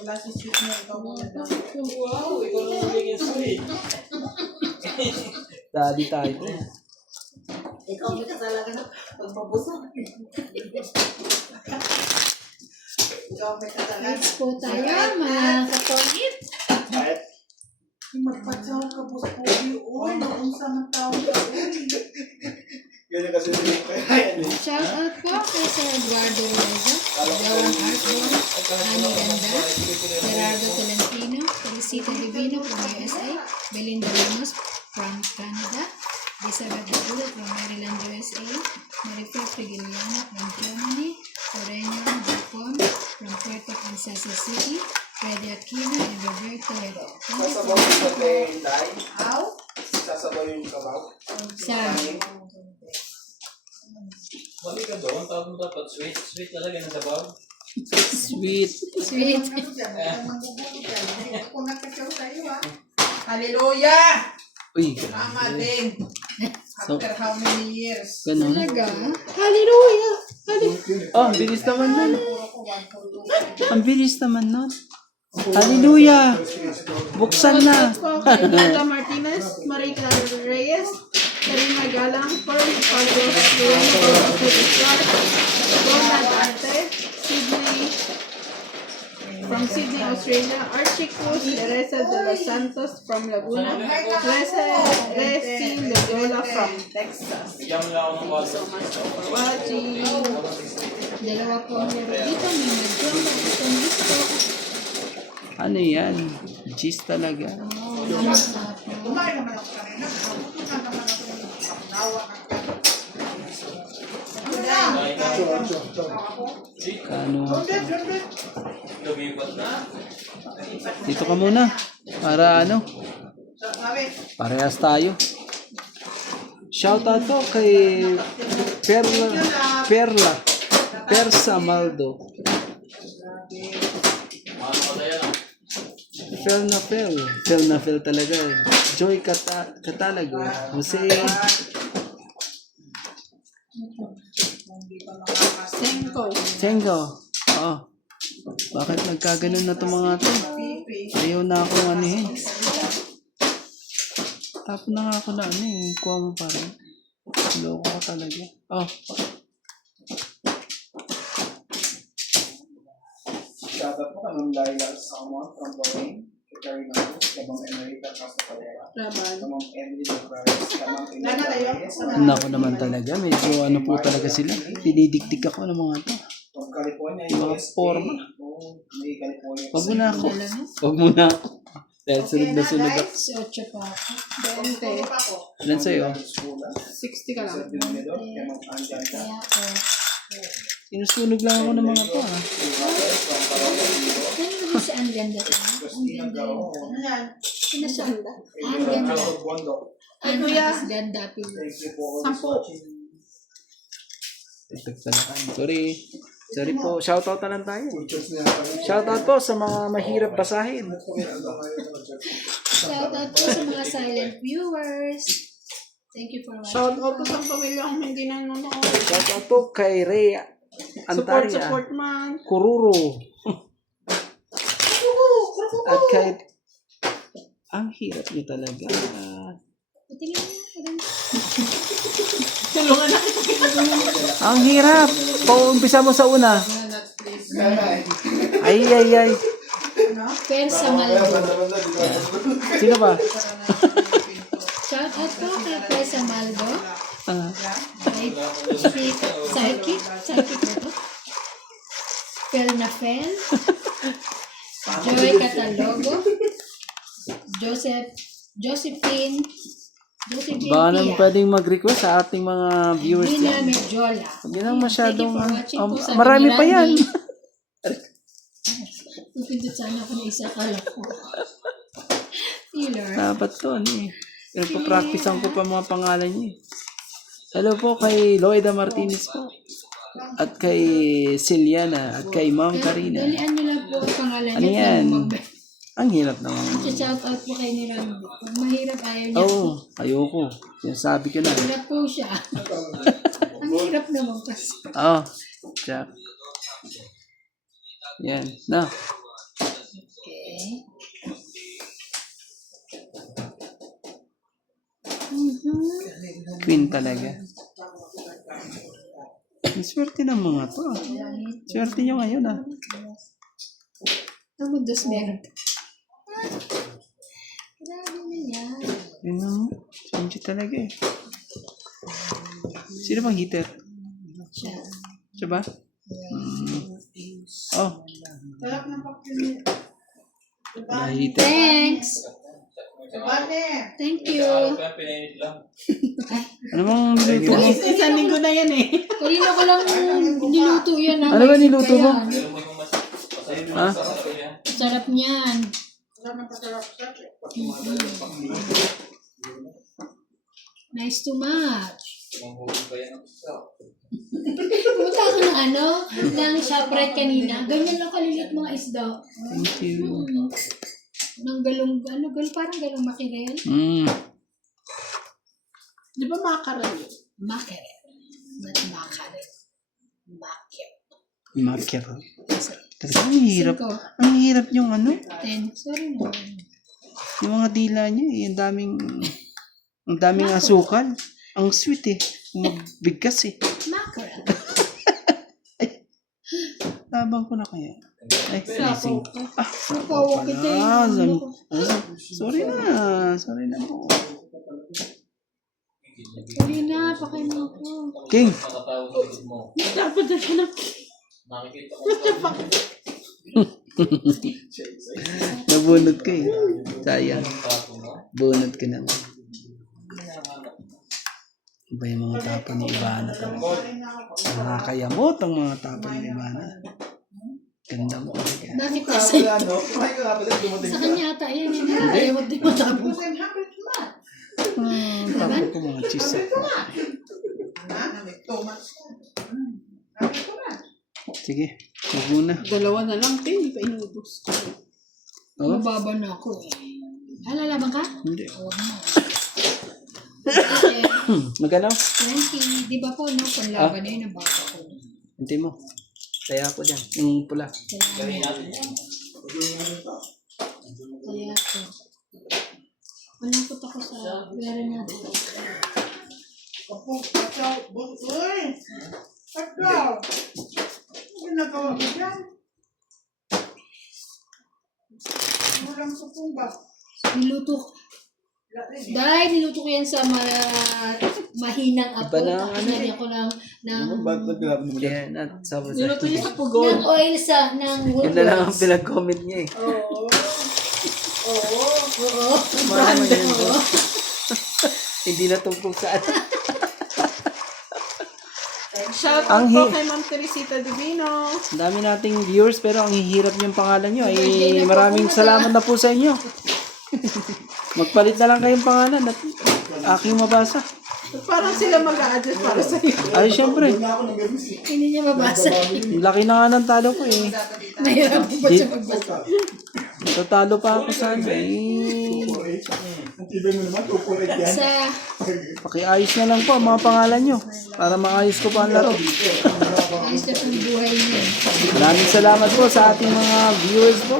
Wala si sweet mo. Ikaw muna daw. Wow, ikaw na nagiging sweet. Daddy tayo. Ikaw ka talaga na pagpabuso. Ikaw may katalaga. Let's po tayo, mga kapongit. Magpatsaw ka po sa pogi. Uy, naunsa ng tao ka. Ganyan kasi kaya Shout out po kay Sir Eduardo Reza, Gawan Artborn, Ani Ganda, Gerardo Tolentino, Felicita Divino from USA, Belinda Ramos from Canada, Elizabeth Bagulo from Maryland, USA, Marifer Frigiliano from Germany, Lorenzo Japon from Puerto Princesa City, Freddy Aquino and Roberto Edo. sasabaw yung sa day. How? Sasabaw yung kabaw. Sa Mali ka doon, tawag mo dapat sweet. Sweet talaga na sabaw. Sweet. sweet. Ako nakakaw sa'yo ha. Hallelujah! Uy. Tama din. So, After how many years? ganun. Talaga? Hallelujah! Oh, ang bilis naman nun. Ang bilis naman nun. Hallelujah! Buksan na. Imelda Martinez, Marika Reyes, Karima Galang, Pearl Carlos, Lorenzo Clark, Ronald Arte, Sydney, from Sydney, Australia, Archie Cruz, Teresa de los Santos from Laguna, Leslie Loyola from Texas. Bigyan mo lang ako ng water. So much for watching. Dalawa po ang meron dito. May medyo itong gusto. Ano yan? Cheese talaga. Kumain naman ako kanina. Kumain naman ako ng nawa Ano? Lumipat na. Dito ka muna. Para ano? Parehas tayo. Shoutout po kay Persa Maldo. Ano ka na yan? Fel na fel talaga eh. Joy Catalago. Jose. Sengo. Oo. Bakit nagkaganon na itong mga to? Ayaw na akong anihin. Tapon na nga ako na ano eh. Kuha mo pa rin. Loko ka talaga. Oh. Shoutout po kay Ma'am Laila Salmon from Bahrain, kay Karina Cruz, kay Ma'am Emerita Castro Calera, kay Ma'am Emily Locrares, kay Ma'am Elena Reyes, Nako naman talaga. Medyo ano po talaga sila. Dinidikdik ako ng mga to. from California, Mga USA, forma. may California. Wag mo na ako. Wag mo na ako. Dahil sunod na sunod ako. Si Ocho pa ako. 20. Ilan sa'yo? 60 ka lang. Kay Ma'am Anjan Kaya ako. Sinusunog lang ako ng mga to ha. Kaya mo si Ang Ganda ko. Ang ganda yun. Ano yan? Sino siya? Ang Ganda. Ay, Ang kuya. Ganda. Sampo. Sorry po. Shoutout na lang tayo. Shoutout po sa mga mahirap basahin. Shout out po sa mga silent viewers. Thank you for watching. Shout out po sa pamilyang hindi nanonood. Shoutout po kay Rhea Antaria, Support man. Kururo. At kay... Ang hirap niyo talaga. Tingnan mo. Tulungan na. Ang hirap. Paumpisa mo sa una. Ay. Persa Maldo. Sino ba? Shout out po kay Persa Maldo. Ah, Kay Psychic ito. Fel na Fel. Joy Catalogo. Josephine baka naman Pia. pwedeng mag-request sa ating mga viewers Dina yan. Medjola. Huwag yan ang masyadong... Thank you for watching po sa marami pa yan. Pupindot sana ako na isa kala ko. Healer. Dapat to, ano eh. Nagpa-practicean ko pa mga pangalan niya eh. Hello po kay Loida Martinez po. At kay Celiana. At kay Ma'am Karina. Dalian nyo lang po ang pangalan Ano niya. yan? Ang hirap naman. Shout out po kay ni Randy. Pag mahirap ayaw niya. Oo, ayoko. Sinasabi ko na. Hirap po siya. Ang hirap naman kasi. Oo, Jack. Yan. Na. Okay. Queen talaga. Ang swerte ng mga to. Swerte nyo ngayon ah. Ano dos meron? Grabe na yan. Yun ang change talaga eh. Sino bang hitter? Siya. Siya ba? Oh, Sarap ng papel. wala hitter. Thanks! Bale. Thank you! Araw pa yan, pinainit lang. Ano bang niluto mo? Isang linggo na yan eh. Kanina ko lang niluto yan. Ano ba niluto mo? Pero mo yung mas... Ha? Sarap niyan. Sarap ng pasarap sa Nice to match. Manghuli pa yan ang isa. Pumunta ka ng ano? Ng ShopRite kanina. Ganyan lang kalilit mga isda. Thank you. Ng galong, parang galong makirel. Di ba makaral yun? Makirel. Not makarel. Makirel. Marker. Talaga ang hirap. Cinco. Ang hirap yung ano. 10. Sorry na. Yung mga dila niya eh. Ang daming asukal. Ang sweet eh. Magbigkas eh. Mackerel. Tabang ko na kaya. Ay, gising. Kawa kita Sorry na. Sorry na po. Sorry na, pakain mo ako. King. Nakatawa sa likod mo. Dapat na siya ng... Nakikita ko. Nabunod ka eh. Sayang. Tapo mo. Bunod ka naman. Iba yung mga tapo ni Ivana talaga. Nakakayamot ang mga tapo ni Ivana. Ganda mo talaga. Bakit kasi? Ano? Kumain ka nga pala, dumating Sa ka. kanya ata yan. Ayaw mo din matapos. Kasi happy to match. Tapo ko mga cheese. Too much. Happy to match. Sige, huwag muna. Dalawa na lang, hindi pa inubos ko. Oh? Mababa na ako eh. Lalaban ka? Hindi. Huwag mo. Kasi, Magalaw? 20. Di ba po, no? Panlaban na yun ang bata ko. Hintay mo. Kaya ako dyan. Yung pula. Gawin natin yan. Kaya ako. Malungkot ako sa pera natin. Opo, pataw. Uy! Pataw! Ano ginagawa mo dyan? Walang supong ba? Niluto. Dahil niluto ko yan sa mahinang apo. Iba na ang Tapos lagyan ko ng Ba't grabe mo Kaya na, sabi Niluto niya sa ng pugod. oil sa, ng wood Yun na lang ang wax. pinag-comment niya eh. Oo. Oo. Oo. Mama yan. Hindi na tungkol sa ano. Shout out Ang po hi- kay Ma'am Teresita Divino. Ang dami nating viewers pero ang hihirap niyong pangalan niyo ay maraming salamat na po sa inyo. Magpalit na lang kayong pangalan at aking mabasa. Parang sila mag-a-adjust para sa iyo. Ay, syempre. Hindi niya mabasa. Ang laki na nga ng talo ko eh. Mahirap po ba siya magbasa? Tatalo pa ako sa ano eh. Ang tibay mo naman, tupulit yan. Sa, Pakiayos na lang po ang mga pangalan nyo para maayos ko pa ang laro. ayos na pong buhay niya. Maraming salamat po sa ating mga viewers po.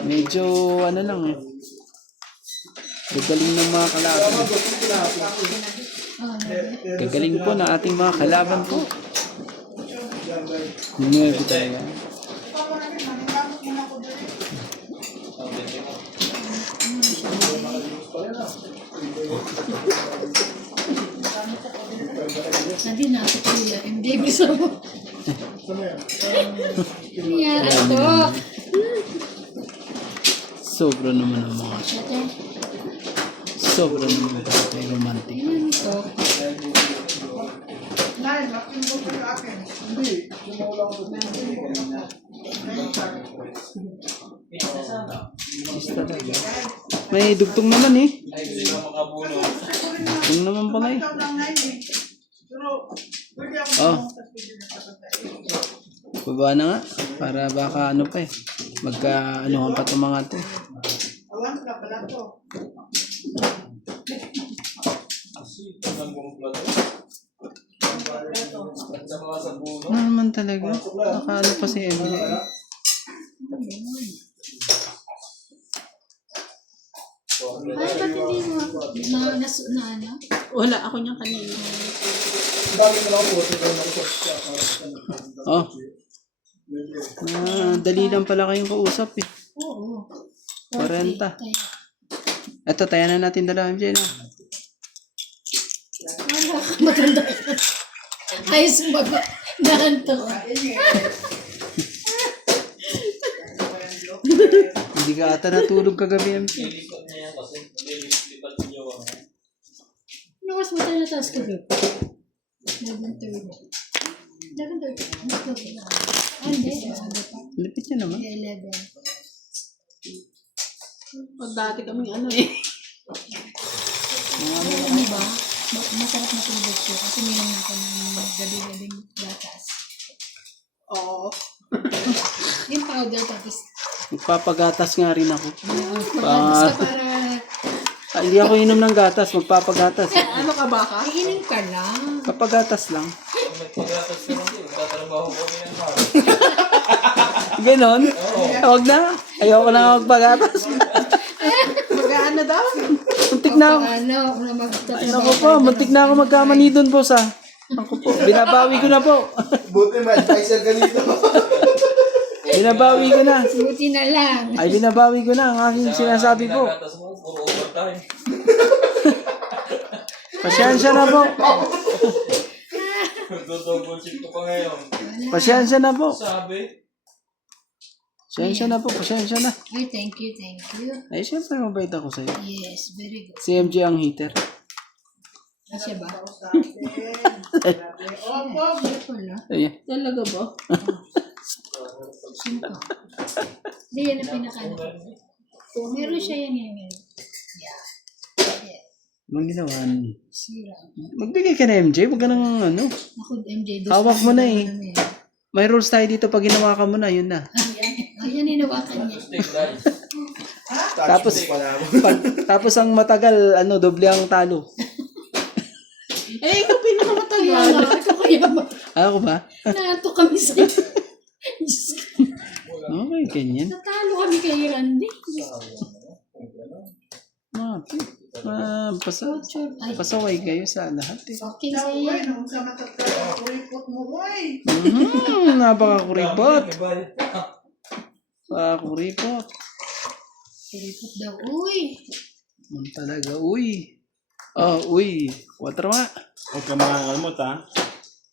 Medyo ano lang eh. Gagaling ng mga kalaban. Gagaling po na ating mga kalaban po. Nuevo talaga. Hindi na ako kaya. Hindi gusto mo. Yan, ito. Sobra naman ang mga sobra naman ang romantic. Yan ito. Nay, laking mo kayo akin. Hindi, sumulang ko din. Cheese talaga. May dugtong naman eh. Ay, hindi na makabuno. Dugtong naman pala eh. Ikaw lang na yun eh. Pero, pwede ako Oh. sa video na kapatid. Baba na nga. Para baka ano pa eh. Magka-anuhan pa itong mga ito eh. Awan ka pala to. Ang gumpla to. At sa sa buno. Ano naman talaga? Nakaano pa si MJ. Ay, ba't hindi mo na ano? Wala ako niyang kanina. Bagay mo lang po. Oh. Dali lang pala kayong kausap eh. Oo. 40. Kaya, Eto, tayo na natin dalawa MJ na. wala ka matanda. Ayos mag nahanto. Hindi ka ata natulog kagabi MJ. Nilipat niya yan kasi. Nilipat niyo ako. Ano mas matay na taas ka, Beb? 11:30. 11:30. Ah, hindi. Lipit niya naman. 11. Pag dati kami ano eh. Ano ba? Masarap na tulog ko kasi minum ako ng gabi-gabing gatas. Oo. Yung powder tapos Magpapagatas nga rin ako. pagatas ka para Hindi ako inom ng gatas, magpapagatas. Ano ka ba ka? iinom ka lang. Papagatas lang. Kung nagpagatas ka lang din, magtatrabaho ko ng mahal. Ganon? Huwag na. Ayoko na magpagatas. Mag-ano daw? Muntik na ako. Ano, Ay, magtatrabaho naku po, muntik na ako magkamali doon po sa. Ako po, binabawi ko na po. Buti may advisor ka dito. Binabawi ko na. Buti na lang. Ay, binabawi ko na ang aking sinasabi po. Pinagatas mo, puro overtime. Pasensya na po. Double shift ko pa ngayon. Pasensya na po. Sabi, Pasensya na po, pasensya na. Ay, thank you, thank you. Ay, syempre mabait ako sa'yo. Yes, very good. Si MJ ang heater. Asya ba? Opo. Siya pala. Ayan. Talaga ba? Sino? Hindi, yan ang pinaka-ano. Meron siya yan ngayon. Yeah. Yeah. Anong ginawa niyo? Sira. Magbigay ka na MJ, huwag ka nang ano. Ako, MJ. Hawak mo na eh. May rules tayo dito pag hinawakan mo na, yun na. Ayan, hinawakan niya. Tapos, tapos ang matagal, doble ang talo. Eh, ikaw Kaya pinakamatagal. nga, ito kaya ba? Ako ba? Nato kami sa Diyos ko. Okay, ganyan. Natalo kami kay Randy. Ay, Pasaway kayo sa lahat eh. okay Sa sa'yo. uwi, nung sa matatrabaho, kuripot mo, uy. Napakakuripot. Napakakuripot. Kuripot daw. Uy! Talaga, uy. Oh, uy. Water nga. Huwag ka makakalimot ha.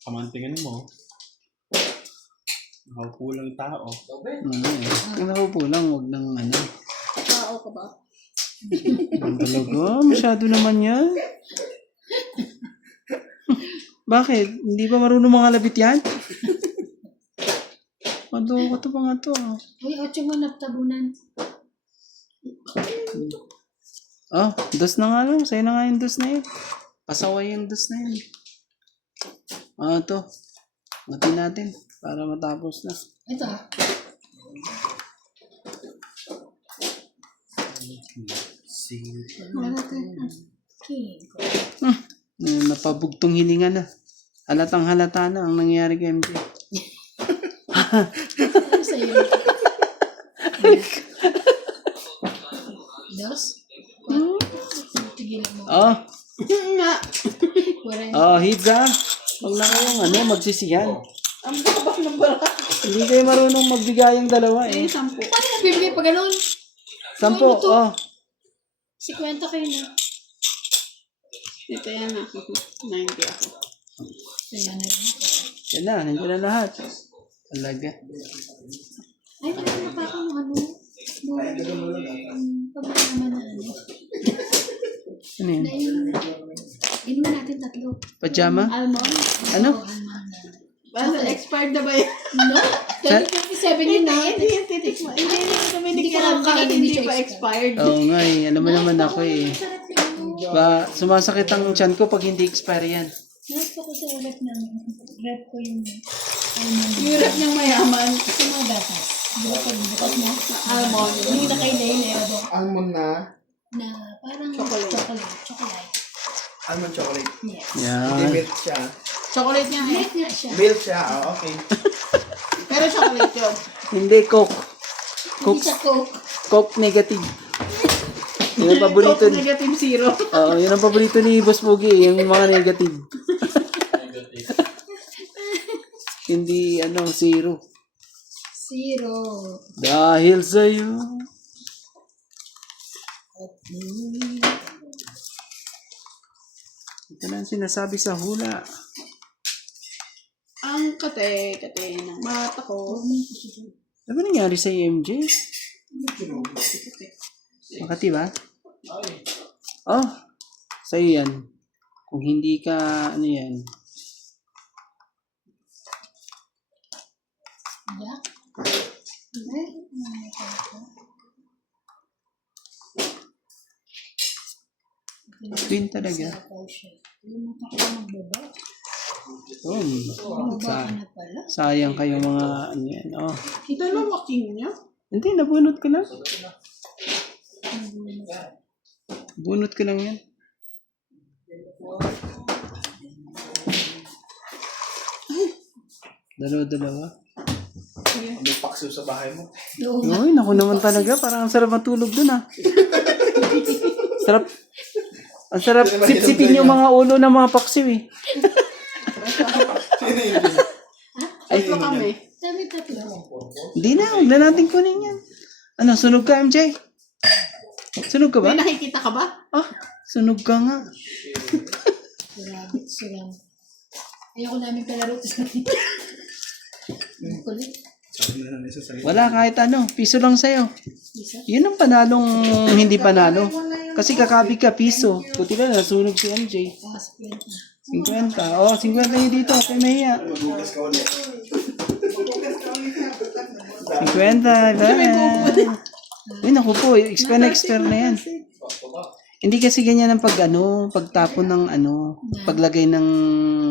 Kamantingan mo. Nakakulang tao. Ang nakupo lang, huwag nang ano. Tao ka ba? Talaga, masyado naman yan. Bakit? Hindi ba marunong mga labit yan? Ano ko to mga to? Uy, ocho mo naptabunan. Oh, dos na nga lang. Sa'yo na nga yung dos na yun. Pasaway yung dos na yun. To. Mati natin para matapos na. Ito. Okay. Napabugtong hininga na. Halatang halata na ang nangyayari kay MJ. Ano sa'yo? Dos? Tigilan mo. Oh, Nga. Hids ha. Huwag na kayong magsisihan. Ang baba ng bara. Hindi kayo marunong magbigay ang dalawa Eh, eh. 10. Paano na bibigay pa ganun? 10, Ano to? oh. 50 kayo na. Ito yan ako. 90 ako. Kaya na rin. Yan na, nandiyan na lahat. Talaga. Ay, nakita pa ako ng pagmamaman na ano. Ano yun? Na yung, inuman natin tatlo. Pajama? Almond? Ano? Oo, almond na. Basta expired na ba yan? No? 2027 yun na. Hindi yan titikma. Hindi kami Hindi ka nagkaroon nakakain, kahit hindi hindi siya pa expired. expired. Oo nga eh. Alam mo naman ako eh. Masarap yun. Sumasakit ang tiyan ko pag hindi expire yan. Nasa ko sa rep namin. Rep ko yung almond. Yung rep niyang mayaman. Sa mga gatas. Bukas mo. Almond. Yung nakailay-lero. Almond na. Na parang Chocolate. chocolate. Almond chocolate. Yes. Hindi Yan. milk siya. Chocolate nga eh. Milk nga siya. Milk siya, okay. Pero chocolate yun. Hindi, Coke. Hindi siya Coke. Coke negative. Yun ang paborito. Coke negative zero. Oo, yun ang paborito ni Boss Pogi, yung mga negative. Negative. Hindi, zero. Zero. Dahil sa'yo. Ito na ang sinasabi sa hula. Ang kate ng mata ko. Ano ba nangyari sa MJ? Makati ba? Oh, sa'yo yan. Kung hindi ka, yan. Yak. Twin talaga. Limutan ko na magbaba. Sa, Baba na pala. sayang kayo mga, yan. Oh. Ito lang waking niya. Hindi, nabunot ko lang. Bunot ko lang yan. Dalawa-dalawa. May paksiw sa bahay mo. Uy, naku naman talaga. Parang ang sarap matulog dun ah. Sarap. Ang sarap sip-sipin yung mga ulo ng mga paksiw eh. Ay, ito kami. Sabi tatlo. Hindi na, huwag na natin kunin yan. Ano, sunog ka MJ? Sunog ka ba? May nakikita ka ba? Ah, sunog ka nga. Grabe, silang. Ayoko namin kalaro sa kanila. Ang kulit. Wala kahit ano, piso lang sa'yo. Isa. Yun ang panalong hindi panalo. Kasi kakabi ka, piso. Buti na, nasunog si MJ. Tapos, yun. 50. Oh, 50 yun dito. Kay Maya. 50. Uy, naku po. Expert na yan. Hindi kasi ganyan ang pagtapon ng paglagay ng...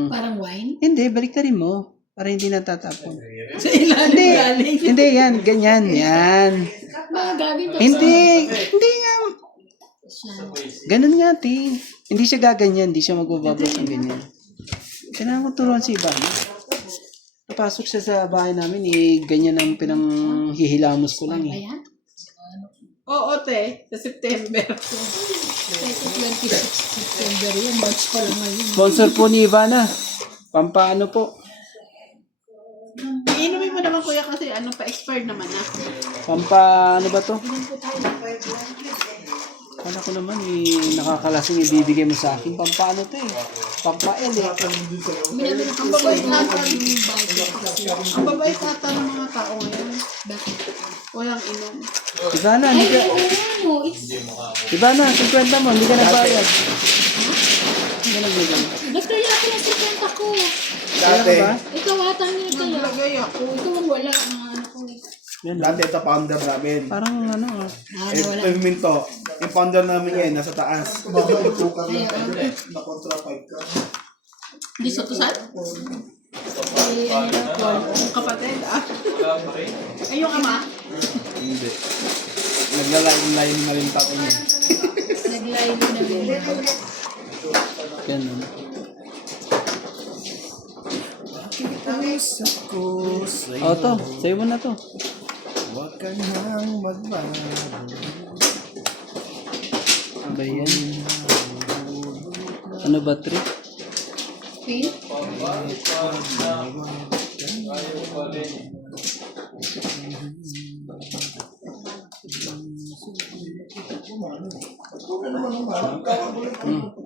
Parang wine. Hindi, balik na rin mo. Para hindi natatapon. Sa ilalim galing. Hindi, yan. Ganyan. Yan. Mga gabi to. Hindi nga. Siya. Ganun nga, ting. Hindi siya gaganyan. Hindi siya magbababas ng ganyan. Kailangan ko turuan si Ivana. Napasok siya sa bahay namin, ganyan ang pinanghihilamos ko lang eh. Ayan. Oo, te. Sa September. Kasi 26 September yun. March pa lang ngayon. Sponsor po ni Ivana. Pampaano po? Iinumin mo naman kuya kasi pa-expired naman na. Ano ba to? Ilan po tayo? Kala ko naman nakakalasing ibibigay mo sa akin. Pampaano to eh? Pampael eh. Minamili Ang babait nata. Ang Ang babait nata ng mga tao ngayon. Bakit? Walang inom. Ivana, hindi ka... Oo, it's... Ivana, 50 mo, hindi ka nagbayad. Hindi ka nagbigay. Ba't kaya ako na 50 ko? Kaya ka ba? Ikaw ata niya kaya. Naglagay ako. Ikaw ang wala. Mga ano ko eh. Yan, Dati ito founder namin. parang Ah, nawala. Ito yung minto. Yung founder namin ngayon, nasa taas. Di sotusan? Eh, ano na po. Ang kapatid ah. Wala pa rin. Ay, yung ama. Hindi. Naglalayong na rin tayo niya. Nag-live na din. Ganun. Oh, to. Sa'yo mo na to. Huwag ka nang magbago. Ano ba yan? Ano ba, trip? Pin?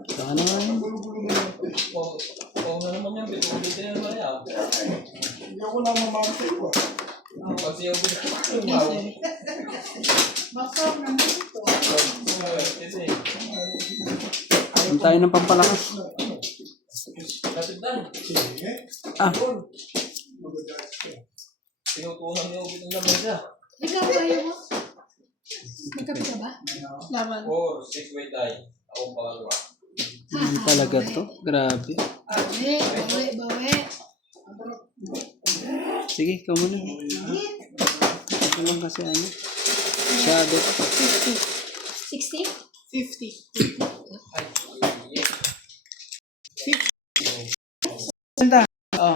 Saka na nga yun. Oo na naman yung ulit na naman yan. Hindi ako lang mamantay ko. Kasi yung ulit kasi Ang tayo ng pampalakas. katigdan. Ah, Tinutunan niyo ulit ng lamay siya. Ikaw ayaw mo? Magkapi ka ba? Laban. 4, 6 way tayo. Ako pangalawa. yun talaga to. Grabe. Bawi. Sige, ikaw muna. Ito lang kasi Masyado. 60? 50. Saan Oh.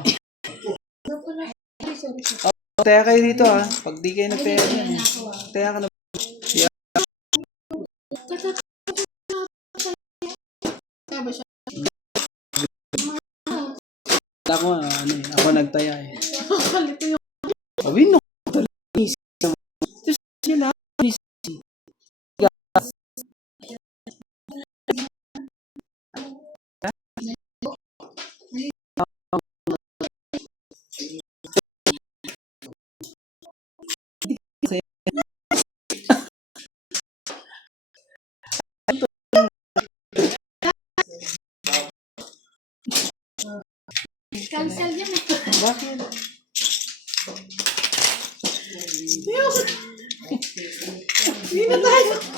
Taya kayo dito ha. Pag di kayo nagtaya dyan. Taya ka na. Ako, ano eh. Ako nagtaya eh. Kalito yung Sabi no. Sila. Cancel yan eh. Bakit? Hindi na tayo.